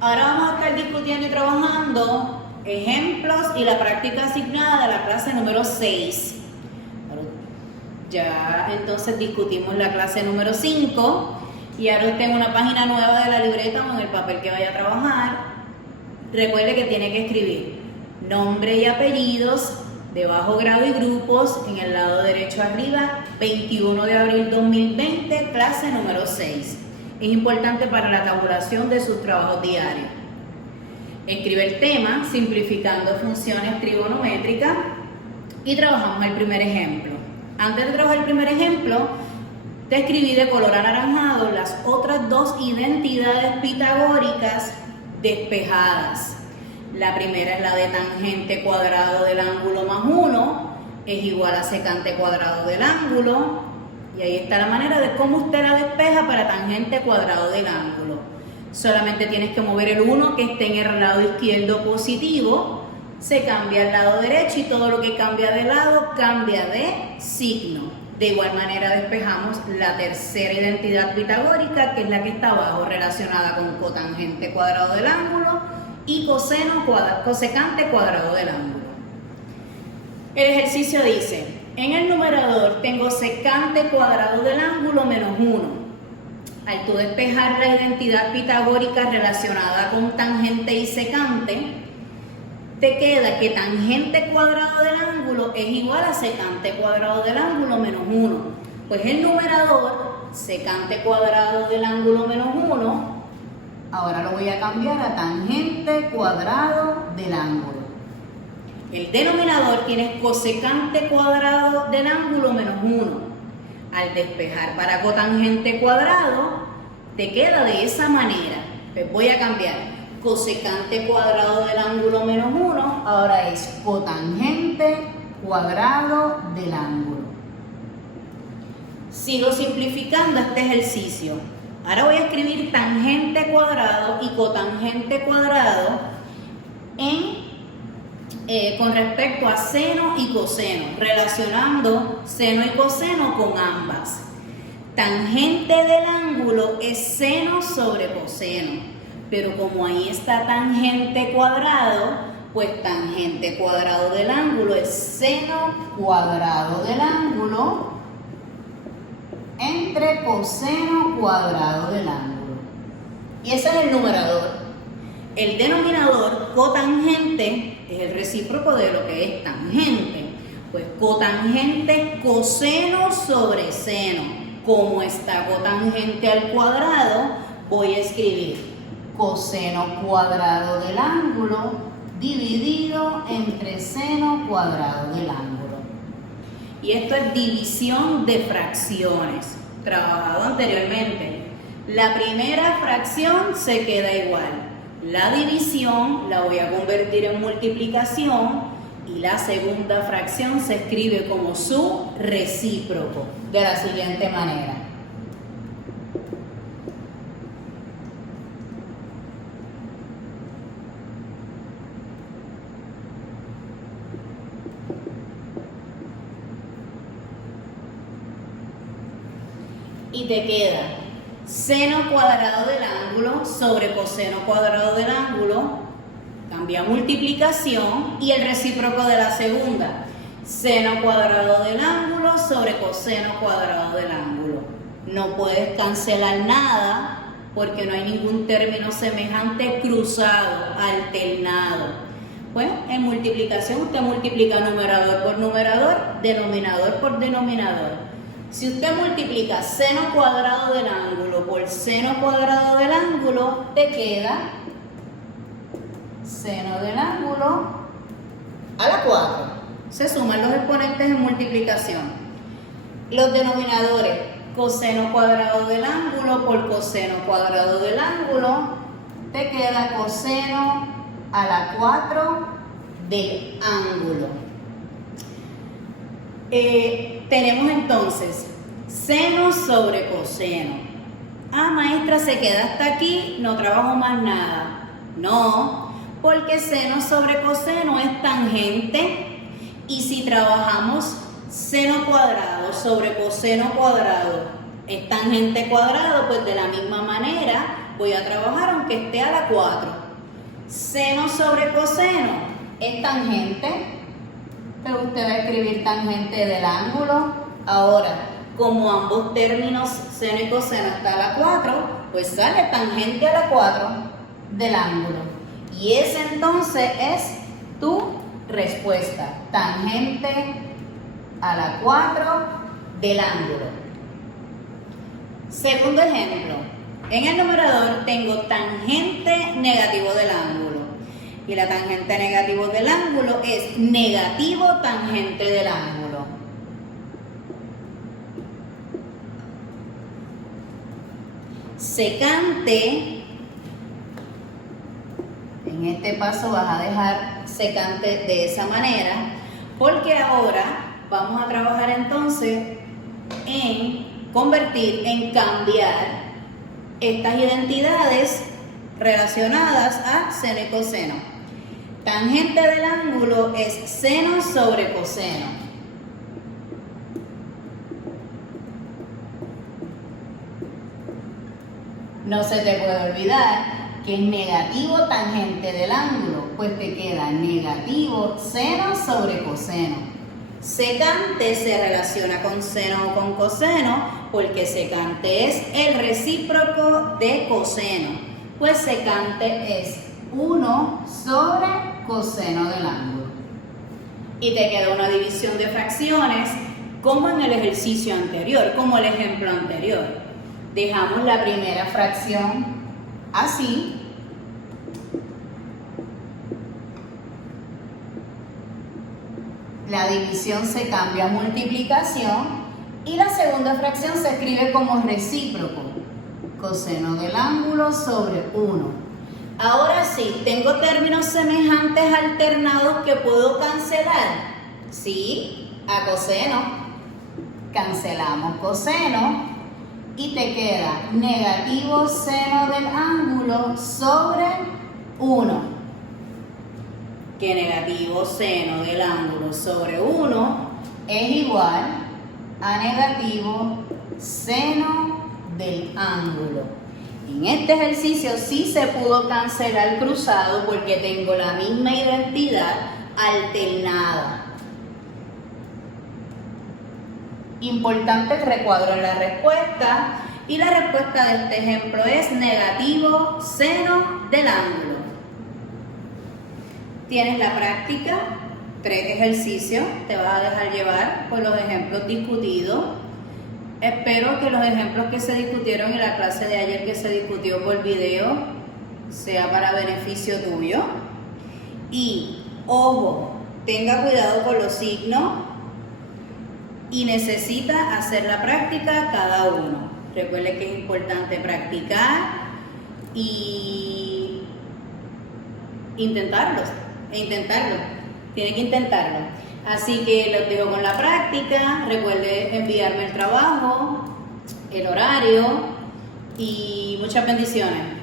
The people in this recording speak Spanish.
Ahora vamos a estar discutiendo y trabajando ejemplos y la práctica asignada de la clase número 6. Ya entonces discutimos la clase número 5 y ahora usted en una página nueva de la libreta o en el papel que vaya a trabajar, recuerde que tiene que escribir nombre y apellidos de bajo grado y grupos en el lado derecho arriba, 21 de abril 2020, clase número 6. Es importante para la tabulación de sus trabajos diarios. Escribe el tema simplificando funciones trigonométricas y trabajamos el primer ejemplo. Antes de trabajar el primer ejemplo, te escribí de color anaranjado las otras dos identidades pitagóricas despejadas. La primera es la de tangente cuadrado del ángulo más 1 es igual a secante cuadrado del ángulo. Y ahí está la manera de cómo usted la despeja para tangente cuadrado del ángulo. Solamente tienes que mover el 1 que esté en el lado izquierdo positivo, se cambia al lado derecho y todo lo que cambia de lado cambia de signo. De igual manera despejamos la tercera identidad pitagórica, que es la que está abajo, relacionada con cotangente cuadrado del ángulo y cosecante cuadrado del ángulo. El ejercicio dice: en el numerador tengo secante cuadrado del ángulo menos 1. Al tú despejar la identidad pitagórica relacionada con tangente y secante, te queda que tangente cuadrado del ángulo es igual a secante cuadrado del ángulo menos 1. Pues el numerador, secante cuadrado del ángulo menos 1, ahora lo voy a cambiar a tangente cuadrado del ángulo. El denominador tiene cosecante cuadrado del ángulo menos 1. Al despejar para cotangente cuadrado, te queda de esa manera. Pues voy a cambiar cosecante cuadrado del ángulo menos 1, ahora es cotangente cuadrado del ángulo. Sigo simplificando este ejercicio. Ahora voy a escribir tangente cuadrado y cotangente cuadrado con respecto a seno y coseno, relacionando seno y coseno con ambas. Tangente del ángulo es seno sobre coseno, pero como ahí está tangente cuadrado, pues tangente cuadrado del ángulo es seno cuadrado del ángulo entre coseno cuadrado del ángulo. Y ese es el numerador. El denominador, cotangente, es el recíproco de lo que es tangente. Pues cotangente coseno sobre seno. Como está cotangente al cuadrado, voy a escribir coseno cuadrado del ángulo dividido entre seno cuadrado del ángulo. Y esto es división de fracciones, trabajado anteriormente. La primera fracción se queda igual. La división la voy a convertir en multiplicación y la segunda fracción se escribe como su recíproco de la siguiente manera. Y te queda seno cuadrado del ángulo sobre coseno cuadrado del ángulo, cambia multiplicación y el recíproco de la segunda, seno cuadrado del ángulo sobre coseno cuadrado del ángulo. No puedes cancelar nada porque no hay ningún término semejante cruzado, alternado. Pues en multiplicación usted multiplica numerador por numerador, denominador por denominador. Si usted multiplica seno cuadrado del ángulo por seno cuadrado del ángulo, te queda seno del ángulo a la 4. Se suman los exponentes en multiplicación. Los denominadores, coseno cuadrado del ángulo por coseno cuadrado del ángulo, te queda coseno a la 4 del ángulo. Tenemos entonces seno sobre coseno. Ah, maestra, se queda hasta aquí, no trabajo más nada. No, porque seno sobre coseno es tangente y si trabajamos seno cuadrado sobre coseno cuadrado Es tangente cuadrado, pues de la misma manera voy a trabajar aunque esté a la 4. Seno sobre coseno es tangente, pero usted va a escribir tangente del ángulo. Ahora, como ambos términos, seno y coseno, está a la 4, pues sale tangente a la 4 del ángulo. Y ese entonces es tu respuesta, tangente a la 4 del ángulo. Segundo ejemplo, en el numerador tengo tangente negativo del ángulo. Y la tangente negativo del ángulo es negativo tangente del ángulo. Secante, en este paso vas a dejar secante de esa manera, porque ahora vamos a trabajar entonces en convertir, en cambiar estas identidades relacionadas a seno y coseno. Tangente del ángulo es seno sobre coseno. No se te puede olvidar que es negativo tangente del ángulo, pues te queda negativo seno sobre coseno. Secante se relaciona con seno o con coseno porque secante es el recíproco de coseno, pues secante es 1 sobre coseno del ángulo. Y te queda una división de fracciones como en el ejercicio anterior, como el ejemplo anterior. Dejamos la primera fracción así. La división se cambia a multiplicación y la segunda fracción se escribe como recíproco, coseno del ángulo sobre 1. Ahora sí, tengo términos semejantes alternados que puedo cancelar. Sí, a coseno. Cancelamos coseno y te queda negativo seno del ángulo sobre 1. Que negativo seno del ángulo sobre 1 es igual a negativo seno del ángulo. En este ejercicio sí se pudo cancelar cruzado porque tengo la misma identidad alternada. Importante recuadro en la respuesta y la respuesta de este ejemplo es negativo seno del ángulo. Tienes la práctica, 3 ejercicios, te vas a dejar llevar por los ejemplos discutidos. Espero que los ejemplos que se discutieron en la clase de ayer que se discutió por video sea para beneficio tuyo. Y, ojo, tenga cuidado con los signos y necesita hacer la práctica cada uno. Recuerde que es importante practicar y intentarlo. Tiene que intentarlo. Así que los dejo con la práctica. Recuerde enviarme el trabajo, el horario y muchas bendiciones.